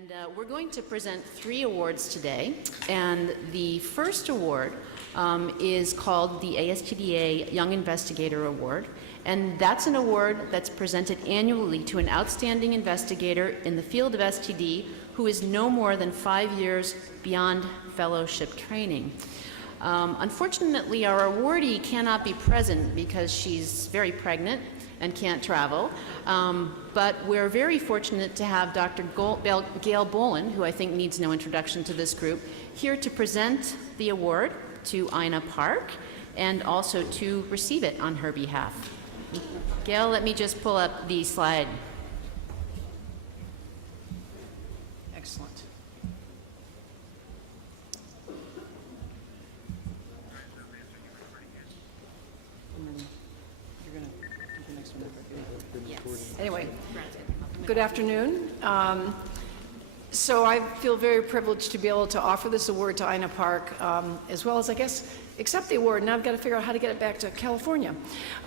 And we're going to present 3 awards today, and the first award is called the ASTDA Young Investigator Award, and that's an award that's presented annually to an outstanding investigator in the field of STD who is no more than 5 years beyond fellowship training. Unfortunately, our awardee cannot be present because she's very pregnant and can't travel, but we're very fortunate to have Dr. Gail Bolin, who I think needs no introduction to this group, here to present the award to Ina Park and also to receive it on her behalf. Gail, let me just pull up the slide. Excellent. Anyway, good afternoon. So I feel very privileged to be able to offer this award to Ina Park, as well as, I guess, accept the award. Now I've got to figure out how to get it back to California.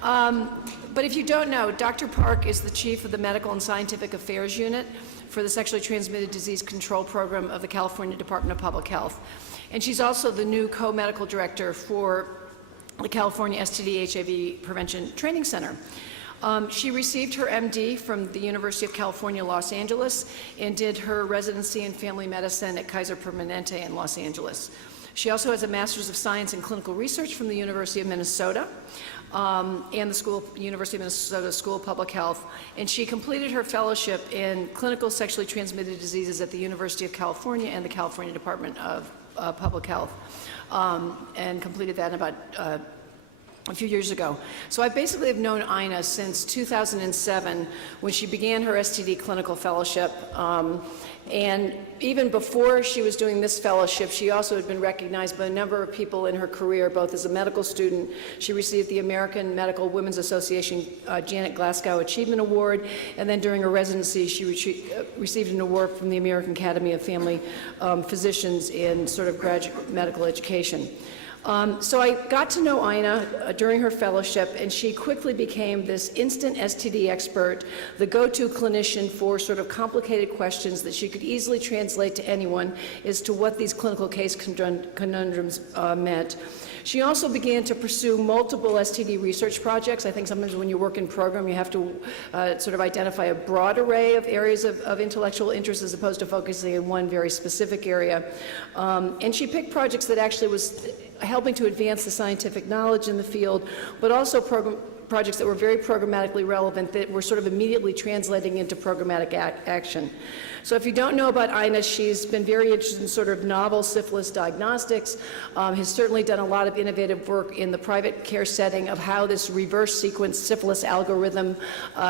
But if you don't know, Dr. Park is the chief of the Medical and Scientific Affairs Unit for the Sexually Transmitted Disease Control Program of the California Department of Public Health. And she's also the new co-medical director for the California STD HIV Prevention Training Center. She received her MD from the University of California, Los Angeles, and did her residency in family medicine at Kaiser Permanente in Los Angeles. She also has a Master's of Science in Clinical Research from the University of Minnesota and the University of Minnesota School of Public Health. And she completed her fellowship in clinical sexually transmitted diseases at the University of California and the California Department of Public Health, and completed that in about a few years ago. So I basically have known Ina since 2007 when she began her STD clinical fellowship. And even before she was doing this fellowship, she also had been recognized by a number of people in her career, both as a medical student. She received the American Medical Women's Association Janet Glasgow Achievement Award, and then during her residency, she received an award from the American Academy of Family Physicians in sort of graduate medical education. So I got to know Ina during her fellowship, and she quickly became this instant STD expert, the go-to clinician for sort of complicated questions that she could easily translate to anyone as to what these clinical case conundrums meant. She also began to pursue multiple STD research projects. I think sometimes when you work in program, you have to sort of identify a broad array of areas of intellectual interest as opposed to focusing in one very specific area. And she picked projects that actually was helping to advance the scientific knowledge in the field, but also projects that were very programmatically relevant that were sort of immediately translating into programmatic action. So if you don't know about Ina, she's been very interested in sort of novel syphilis diagnostics, has certainly done a lot of innovative work in the private care setting of how this reverse sequence syphilis algorithm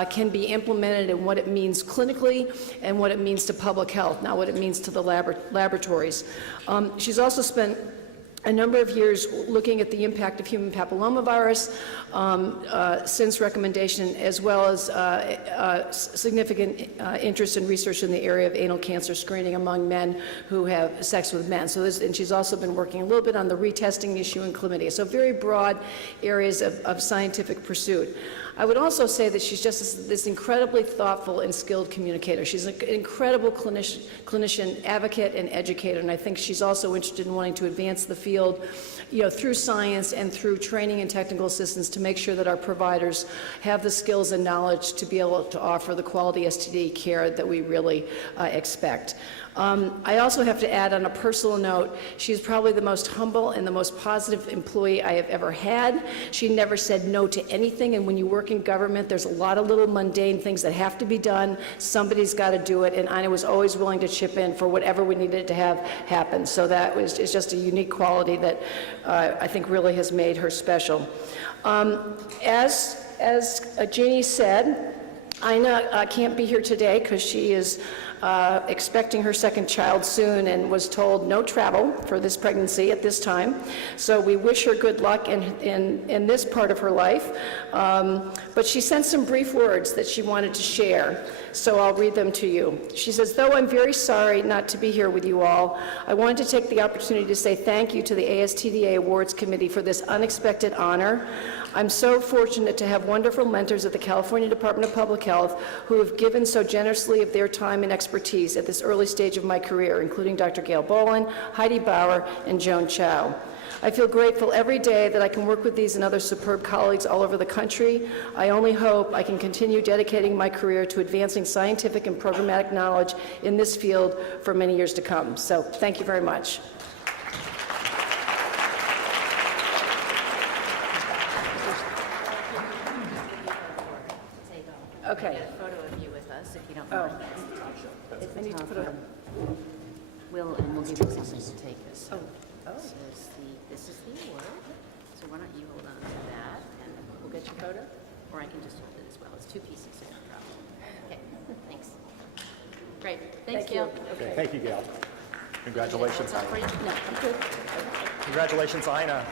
can be implemented and what it means clinically and what it means to public health, not what it means to the laboratories. She's also spent a number of years looking at the impact of human papillomavirus since recommendation, as well as significant interest in research in the area of anal cancer screening among men who have sex with men. So and she's also been working a little bit on the retesting issue in chlamydia. So very broad areas of scientific pursuit. I would also say that she's just this incredibly thoughtful and skilled communicator. She's an incredible clinician, advocate, and educator, and I think she's also interested in wanting to advance the field, through science and through training and technical assistance to make sure that our providers have the skills and knowledge to be able to offer the quality STD care that we really expect. I also have to add, on a personal note, she's probably the most humble and the most positive employee I have ever had. She never said no to anything, and when you work in government, there's a lot of little mundane things that have to be done. Somebody's got to do it, and Ina was always willing to chip in for whatever we needed to have happen. So that is just a unique quality that I think really has made her special. As Jeannie said, Ina can't be here today because she is expecting her second child soon and was told no travel for this pregnancy at this time. So we wish her good luck in this part of her life. But she sent some brief words that she wanted to share. So I'll read them to you. She says, "Though I'm very sorry not to be here with you all, I wanted to take the opportunity to say thank you to the ASTDA Awards Committee for this unexpected honor. I'm so fortunate to have wonderful mentors at the California Department of Public Health who have given so generously of their time and expertise expertise at this early stage of my career, including Dr. Gail Bolin, Heidi Bauer, and Joan Chow. I feel grateful every day that I can work with these and other superb colleagues all over the country. I only hope I can continue dedicating my career to advancing scientific and programmatic knowledge in this field for many years to come. So thank you very much. Okay. Get a photo of you with us, if you don't Oh. mind. I need to put it. We'll give you something to take this. Oh. This is the award. So why don't you hold on to that, and we'll get your photo, or I can just hold it as well. It's two pieces, so no problem. Okay, thanks. Great, thanks, Gail. Okay, thank you, Gail. Congratulations, What's up for Ina. you? No, I'm good. Congratulations, Ina.